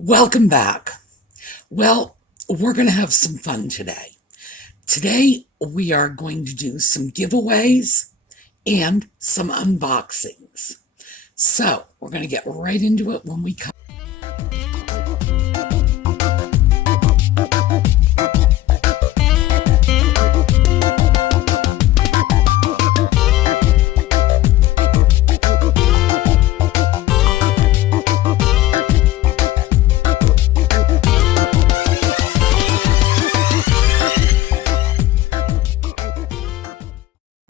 Welcome back. Well, we're going to have some fun today. Today, we are going to do some giveaways and some unboxings. So, we're going to get right into it when we come.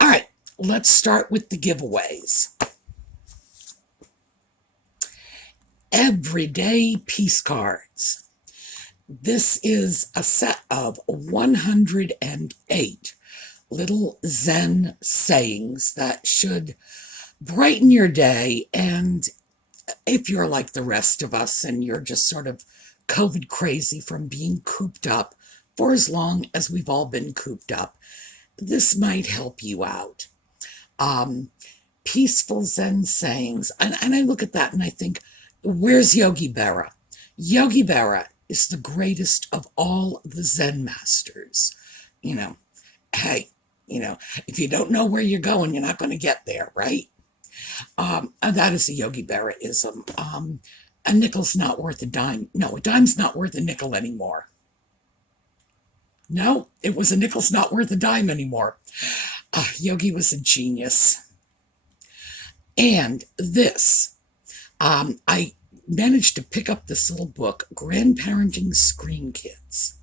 All right, let's start with the giveaways. Everyday Peace Cards. This is a set of 108 little Zen sayings that should brighten your day. And if you're like the rest of us and you're just sort of COVID crazy from being cooped up for as long as we've all been cooped up, this might help you out. Peaceful Zen sayings. And I look at that and I think, where's Yogi Berra? Yogi Berra is the greatest of all the Zen masters. Hey, if you don't know where you're going, you're not going to get there, right? That is a Yogi Berra-ism. A nickel's not worth a dime. No, a dime's not worth a nickel anymore. No, it was a nickel's not worth a dime anymore. Yogi was a genius. And this, I managed to pick up this little book, Grandparenting Screen Kids.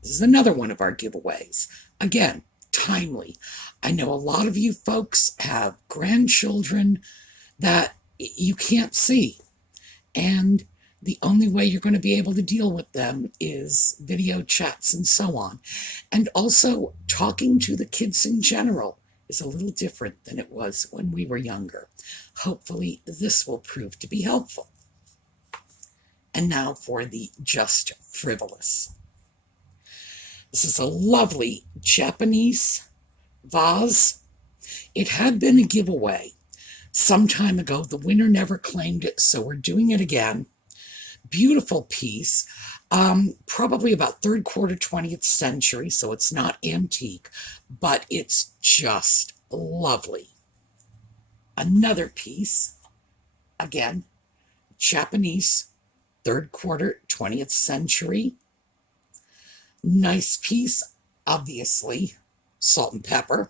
This is another one of our giveaways. Again, timely. I know a lot of you folks have grandchildren that you can't see. And the only way you're going to be able to deal with them is video chats and so on. And also, talking to the kids in general is a little different than it was when we were younger. Hopefully, this will prove to be helpful. And now for the Just Frivolous. This is a lovely Japanese vase. It had been a giveaway some time ago. The winner never claimed it, so we're doing it again. Beautiful piece, probably about third quarter 20th century, so it's not antique, but it's just lovely. Another piece, again, Japanese, third quarter 20th century. Nice piece, obviously, salt and pepper.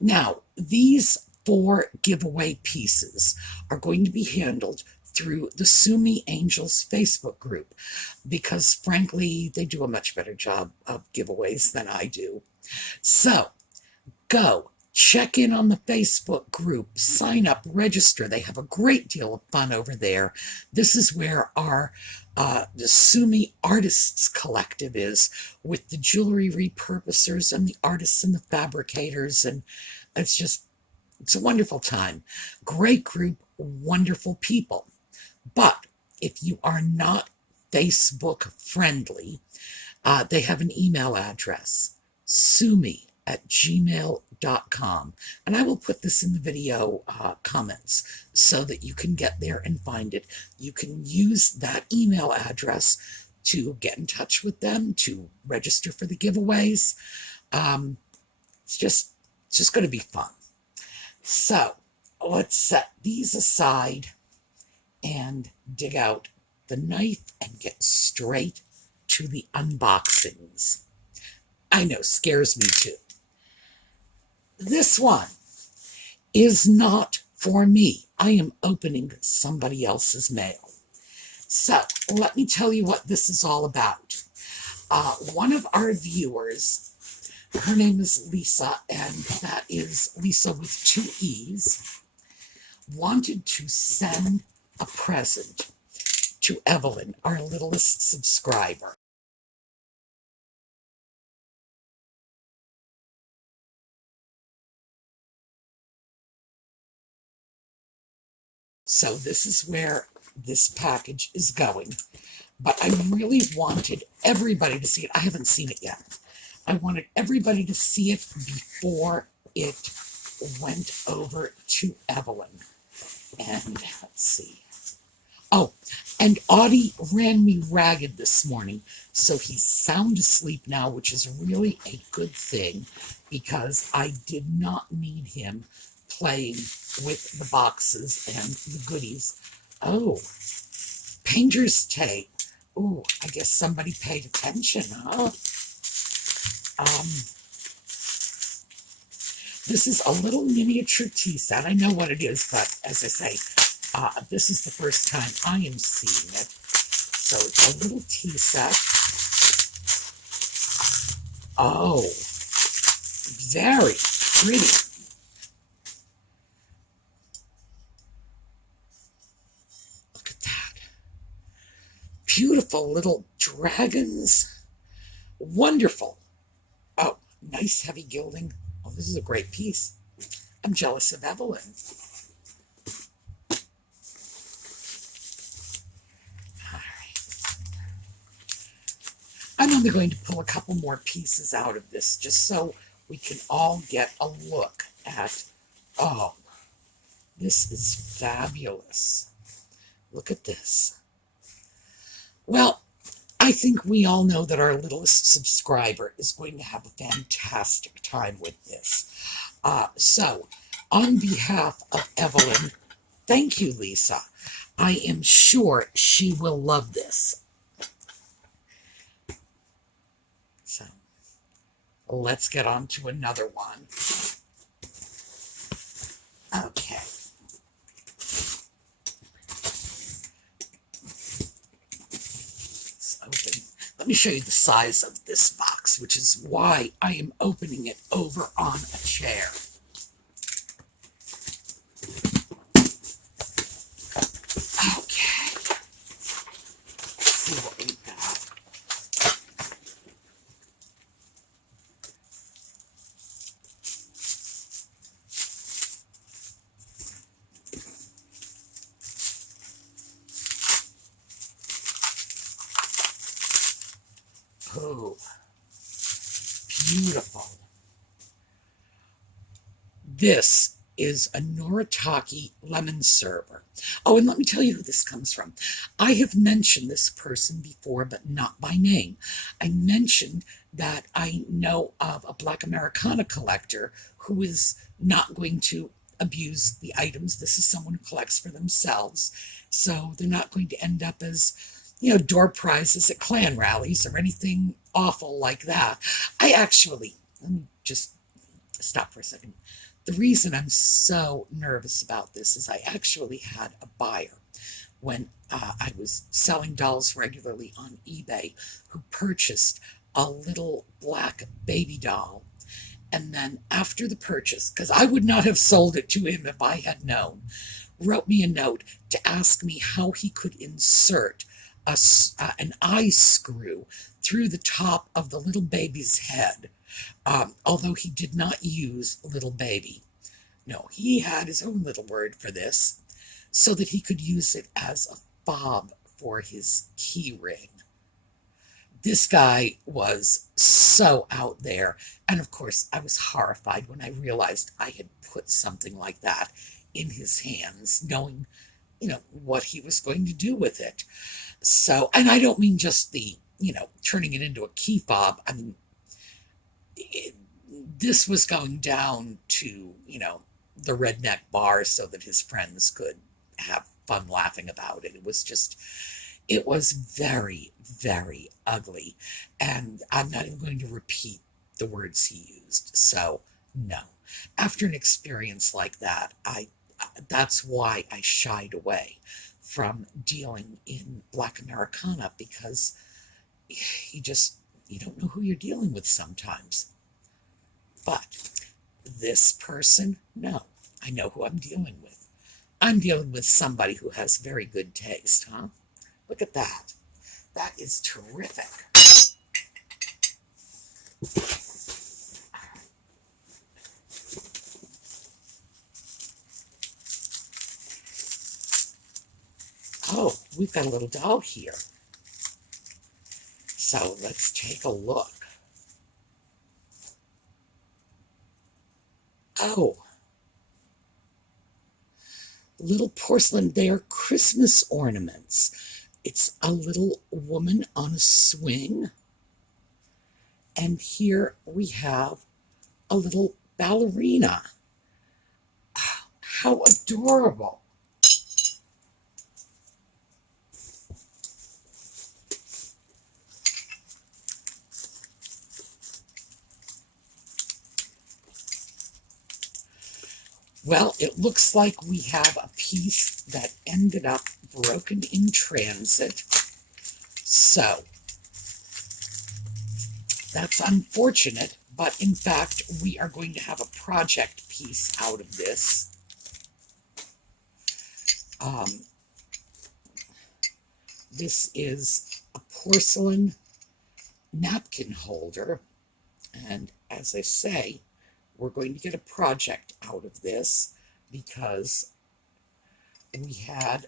Now, these 4 giveaway pieces are going to be handled through the Sue Me Angels Facebook group because, frankly, they do a much better job of giveaways than I do. So, go check in on the Facebook group, sign up, register. They have a great deal of fun over there. This is where our the Sue Me Artists Collective is, with the jewelry repurposers and the artists and the fabricators, and it's a wonderful time. Great group, wonderful people. But if you are not Facebook friendly, they have an email address, sueme@gmail.com. And I will put this in the video comments so that you can get there and find it. You can use that email address to get in touch with them, to register for the giveaways. It's just going to be fun. So let's set these aside and dig out the knife and get straight to the unboxings. I know, scares me too. This one is not for me. I am opening somebody else's mail. So let me tell you what this is all about. One of our viewers, her name is Lisa, and that is Lisa with 2 E's, wanted to send a present to Evelyn, our littlest subscriber. So this is where this package is going. But I really wanted everybody to see it. I haven't seen it yet. I wanted everybody to see it before it went over to Evelyn. And let's see. Oh, And Audie ran me ragged this morning, so he's sound asleep now, which is really a good thing because I did not need him playing with the boxes and the goodies. Oh, painter's tape. Oh, I guess somebody paid attention, huh? This is a little miniature tea set. I know what it is, but as I say, this is the first time I am seeing it. So it's a little tea set. Oh, very pretty. Look at that. Beautiful little dragons. Wonderful. Oh, nice heavy gilding. Oh, this is a great piece. I'm jealous of Evelyn. All right. I'm only going to pull a couple more pieces out of this just so we can all get a look at, oh, this is fabulous. Look at this. Well, I think we all know that our littlest subscriber is going to have a fantastic time with this. So, on behalf of Evelyn, thank you, Lisa. I am sure she will love this. So, let's get on to another one. Okay. Let's open. Let me show you the size of this box, which is why I am opening it over on a chair. Okay. Let's see what we got. Oh, beautiful. This is a Noritake lemon server. Oh, and let me tell you who this comes from. I have mentioned this person before, but not by name. I mentioned that I know of a Black Americana collector who is not going to abuse the items. This is someone who collects for themselves, so they're not going to end up as, you know, door prizes at clan rallies or anything awful like that. I actually, let me just stop for a second. The reason I'm so nervous about this is I actually had a buyer when I was selling dolls regularly on eBay who purchased a little black baby doll. And then after the purchase, because I would not have sold it to him if I had known, wrote me a note to ask me how he could insert an eye screw through the top of the little baby's head. Although he did not use little baby. No, he had his own little word for this, so that he could use it as a fob for his key ring. This guy was so out there, and of course I was horrified when I realized I had put something like that in his hands, knowing, you know, what he was going to do with it. So, and I don't mean just the, you know, turning it into a key fob. I mean, this was going down to, you know, the redneck bar so that his friends could have fun laughing about it. It was just, it was very, very ugly. And I'm not even going to repeat the words he used. So, no. After an experience like that, that's why I shied away from dealing in Black Americana, because you don't know who you're dealing with sometimes. But this person, no, I know who I'm dealing with. I'm dealing with somebody who has very good taste, huh? Look at that. That is terrific. Oh, we've got a little doll here. So let's take a look. Oh, little porcelain, they are Christmas ornaments. It's a little woman on a swing. And here we have a little ballerina. How adorable. Well, it looks like we have a piece that ended up broken in transit. So, that's unfortunate, but in fact, we are going to have a project piece out of this. This is a porcelain napkin holder, and as I say, we're going to get a project out of this because we had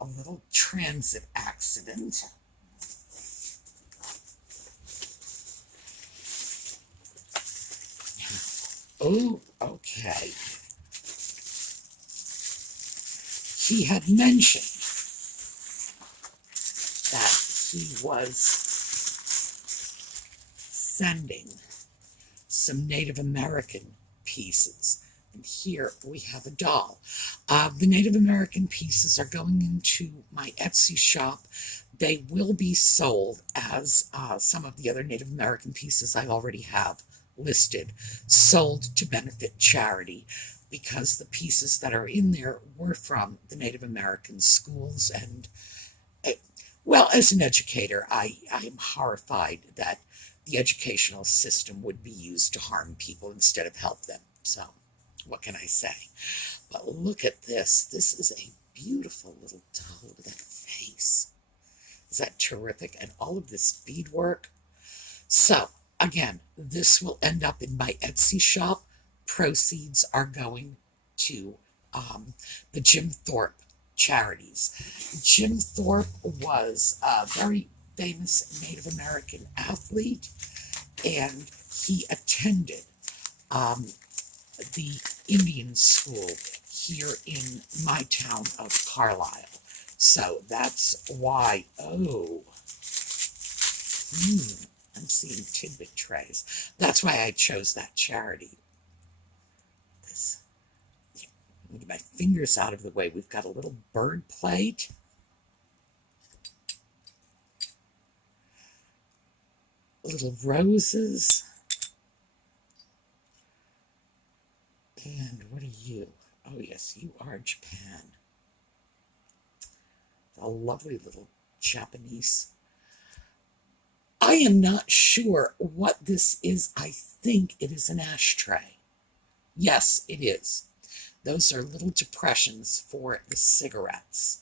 a little transit accident. Oh, okay. He had mentioned that he was sending some Native American pieces. And here we have a doll. The Native American pieces are going into my Etsy shop. They will be sold as some of the other Native American pieces I already have listed, sold to benefit charity, because the pieces that are in there were from the Native American schools. And, well, as an educator, I'm horrified that the educational system would be used to harm people instead of help them. So, what can I say? But look at this. This is a beautiful little doll. Look at that face. Is that terrific? And all of this beadwork. So, again, this will end up in my Etsy shop. Proceeds are going to the Jim Thorpe charities. Jim Thorpe was a very famous Native American athlete, and he attended the Indian school here in my town of Carlisle. So that's why, oh, I'm seeing Tidbit trays. That's why I chose that charity. This, let me get my fingers out of the way. We've got a little bird plate. Little roses. And what are you? Oh, yes, you are Japan. A lovely little Japanese. I am not sure what this is. I think it is an ashtray. Yes, it is. Those are little depressions for the cigarettes.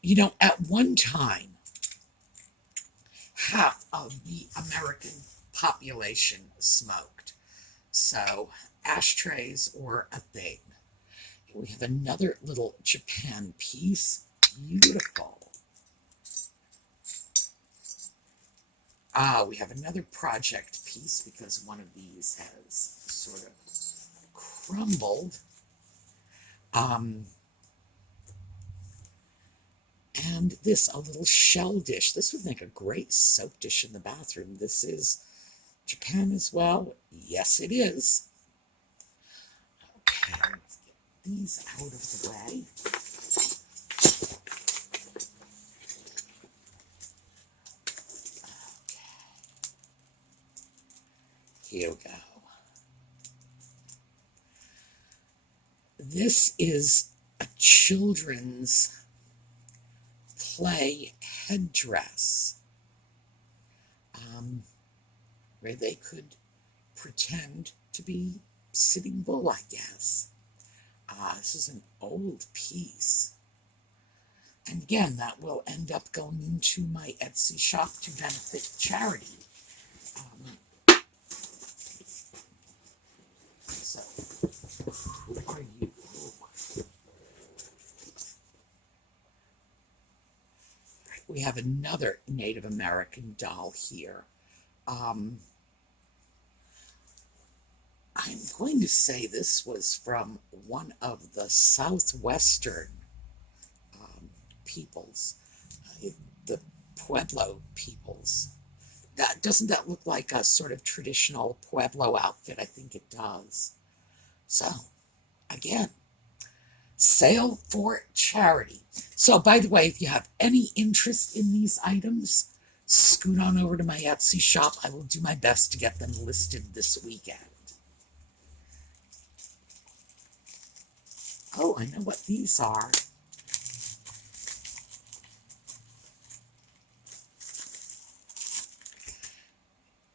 You know, at one time, half of the American population smoked. So ashtrays were a thing. We have another little Japan piece. Beautiful. We have another project piece because one of these has sort of crumbled. And this, a little shell dish. This would make a great soap dish in the bathroom. This is Japan as well. Yes, it is. Okay, let's get these out of the way. Here we go. This is a children's play headdress where they could pretend to be Sitting Bull, I guess. This is an old piece. And again, that will end up going into my Etsy shop to benefit charity. So, who are you? We have another Native American doll here. I'm going to say this was from one of the southwestern peoples. the Pueblo peoples. Doesn't that look like a sort of traditional Pueblo outfit? I think it does. So, again, sale for charity. So, by the way, if you have any interest in these items, scoot on over to my Etsy shop. I will do my best to get them listed this weekend. Oh, I know what these are.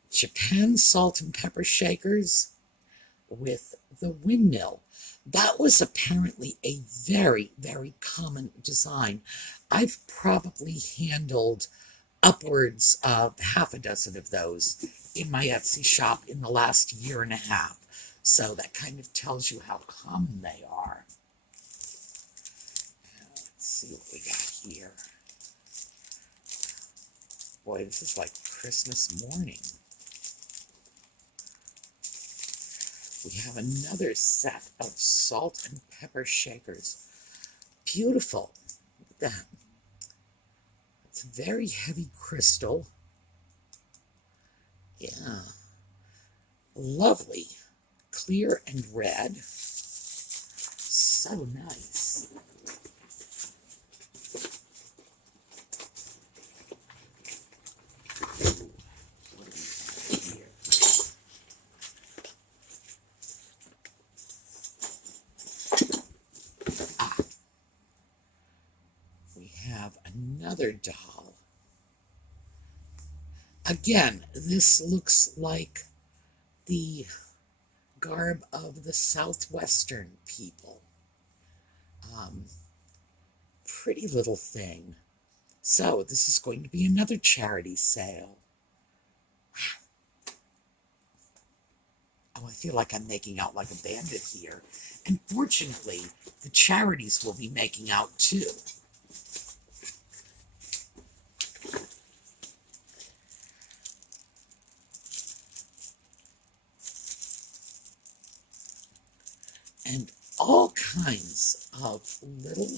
Japan salt and pepper shakers with the windmill. That was apparently a very, very common design. I've probably handled upwards of half a dozen of those in my Etsy shop in the last year and a half. So that kind of tells you how common they are. Let's see what we got here. Boy, this is like Christmas morning. We have another set of salt and pepper shakers. Beautiful. Look at that. It's very heavy crystal. Yeah. Lovely. Clear and red. So nice. Another doll. Again, this looks like the garb of the southwestern people. Pretty little thing. So this is going to be another charity sale. Oh, I feel like I'm making out like a bandit here. And fortunately, the charities will be making out too. And all kinds of little,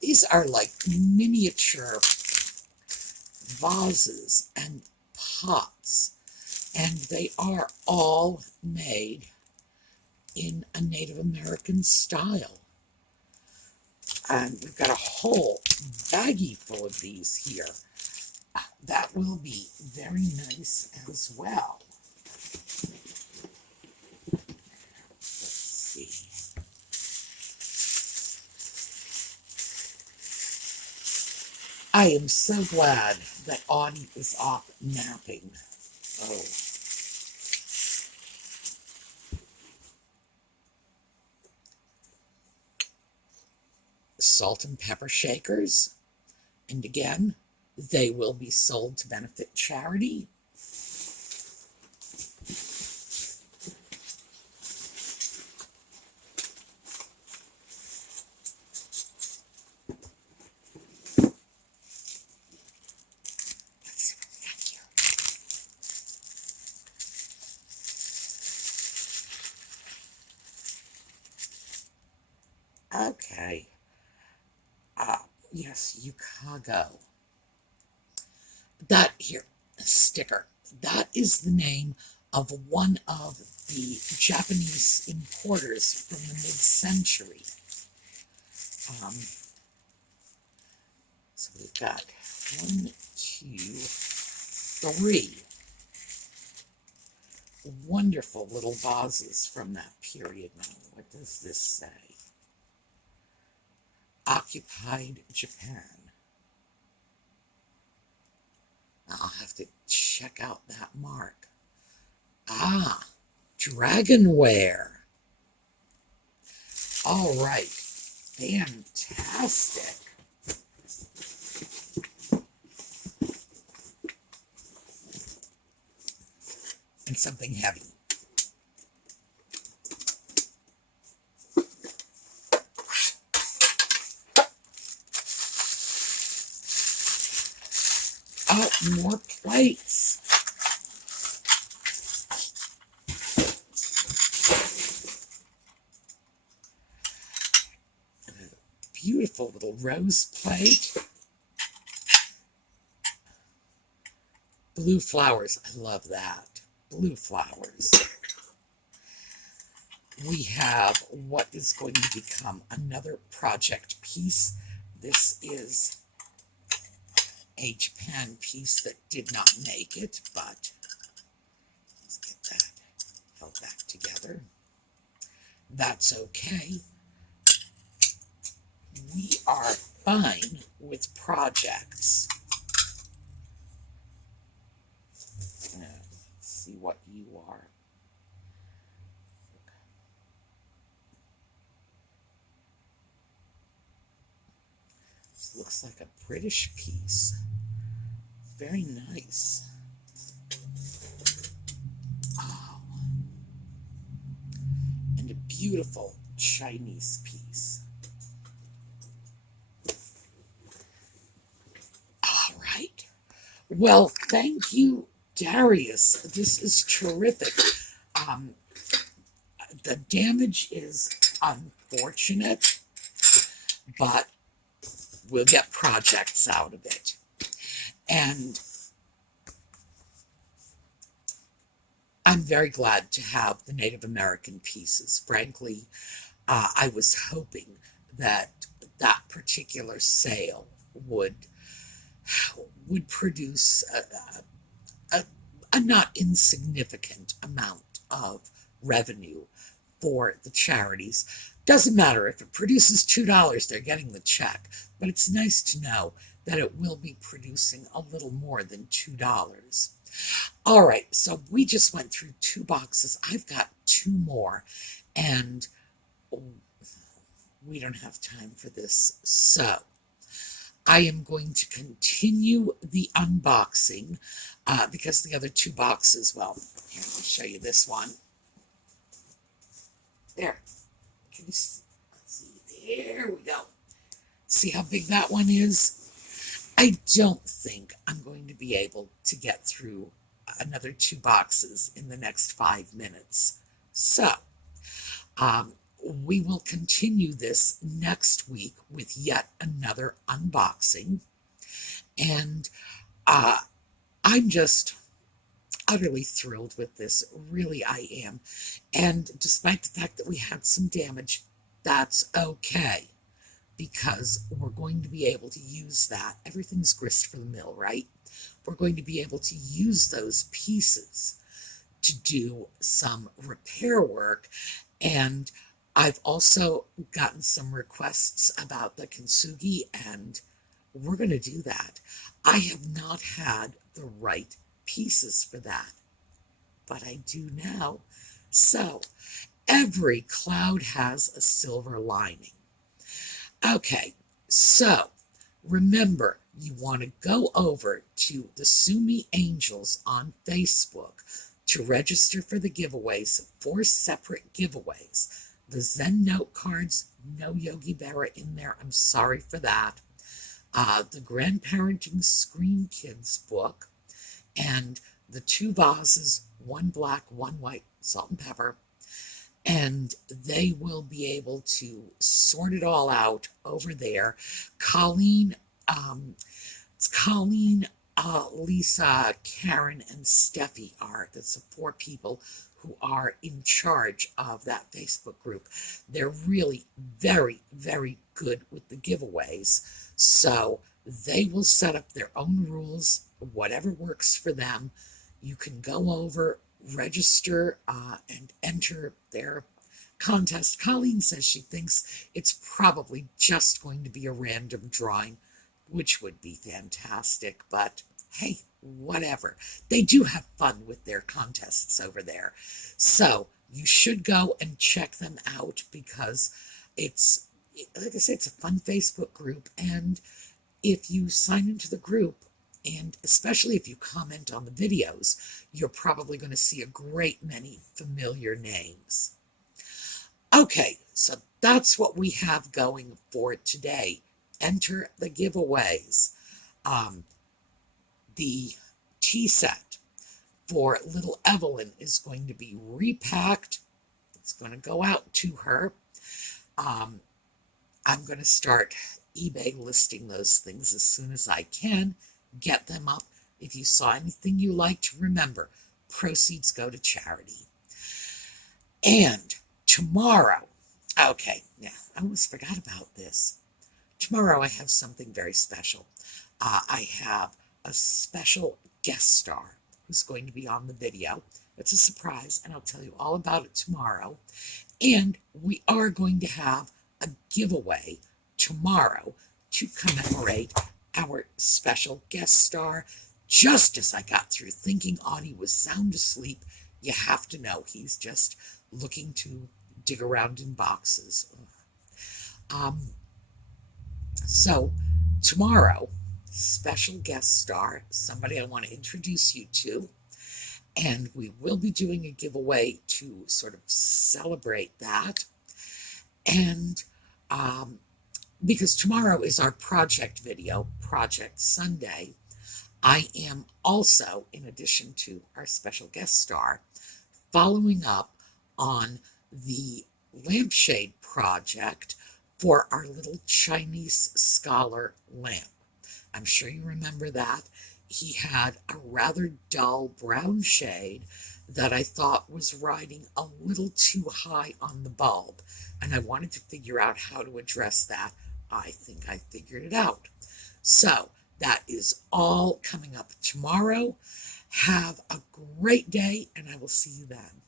these are like miniature vases and pots, and they are all made in a Native American style. And we've got a whole baggie full of these here. That will be very nice as well. I am so glad that Audie is off napping. Oh. Salt and pepper shakers. And again, they will be sold to benefit charity. Okay. Yes, Chicago. That here, sticker. That is the name of one of the Japanese importers from the mid-century. So we've got 1, 2, 3 wonderful little vases from that period. Now, what does this say? Occupied Japan. I'll have to check out that mark. Ah, dragonware. All right, fantastic. And something heavy. Oh, more plates. Beautiful beautiful little rose plate. Blue flowers. I love that. Blue flowers. We have what is going to become another project piece. This is a Japan piece that did not make it, but let's get that held back together. That's okay. We are fine with projects. Let's see what you are. This looks like a British piece. Very nice. Oh. And a beautiful Chinese piece. All right. Well, thank you, Darius. This is terrific. The damage is unfortunate, but we'll get projects out of it. And I'm very glad to have the Native American pieces. Frankly, I was hoping that that particular sale would produce a not insignificant amount of revenue for the charities. Doesn't matter if it produces $2, they're getting the check, but it's nice to know that it will be producing a little more than $2. All right, so we just went through 2 boxes. I've got 2 more, and we don't have time for this, so I am going to continue the unboxing because the other 2 boxes, well, here, let me show you this one. There. Can you see? Let's see? There we go. See how big that one is? I don't think I'm going to be able to get through another 2 boxes in the next 5 minutes. So, we will continue this next week with yet another unboxing. And I'm just utterly thrilled with this. Really, I am. And despite the fact that we had some damage, that's okay, because we're going to be able to use that. Everything's grist for the mill, right? We're going to be able to use those pieces to do some repair work. And I've also gotten some requests about the kintsugi, and we're going to do that. I have not had the right pieces for that, but I do now. So every cloud has a silver lining. Okay, so remember, you want to go over to the Sumi Angels on Facebook to register for the giveaways, 4 separate giveaways. The Zen Note cards, no Yogi Berra in there. I'm sorry for that. The Grandparenting Screen Kids book, and the 2 vases, 1 black, 1 white, salt and pepper. And they will be able to sort it all out over there. Colleen, it's Colleen, Lisa, Karen, and Steffi are. That's the 4 people who are in charge of that Facebook group. They're really very, very good with the giveaways. So they will set up their own rules, whatever works for them. You can go over, register, and enter their contest. Colleen says she thinks it's probably just going to be a random drawing, which would be fantastic, but hey, whatever. They do have fun with their contests over there. So you should go and check them out, because it's, like I said, it's a fun Facebook group. And if you sign into the group, and especially if you comment on the videos, you're probably going to see a great many familiar names. Okay, so that's what we have going for today. Enter the giveaways. The tea set for little Evelyn is going to be repacked. It's going to go out to her. I'm going to start eBay listing those things as soon as I can. Get them up. If you saw anything you liked, remember, proceeds go to charity. And tomorrow, okay, yeah, I almost forgot about this. Tomorrow I have something very special. I have a special guest star who's going to be on the video. It's a surprise, and I'll tell you all about it tomorrow. And we are going to have a giveaway tomorrow to commemorate our special guest star. Just as I got through thinking Audie was sound asleep, you have to know he's just looking to dig around in boxes. So tomorrow, special guest star, somebody I want to introduce you to, and we will be doing a giveaway to sort of celebrate that. And because tomorrow is our project video, Project Sunday, I am also, in addition to our special guest star, following up on the lampshade project for our little Chinese scholar lamp. I'm sure you remember that. He had a rather dull brown shade that I thought was riding a little too high on the bulb, and I wanted to figure out how to address that. I think I figured it out. So that is all coming up tomorrow. Have a great day, and I will see you then.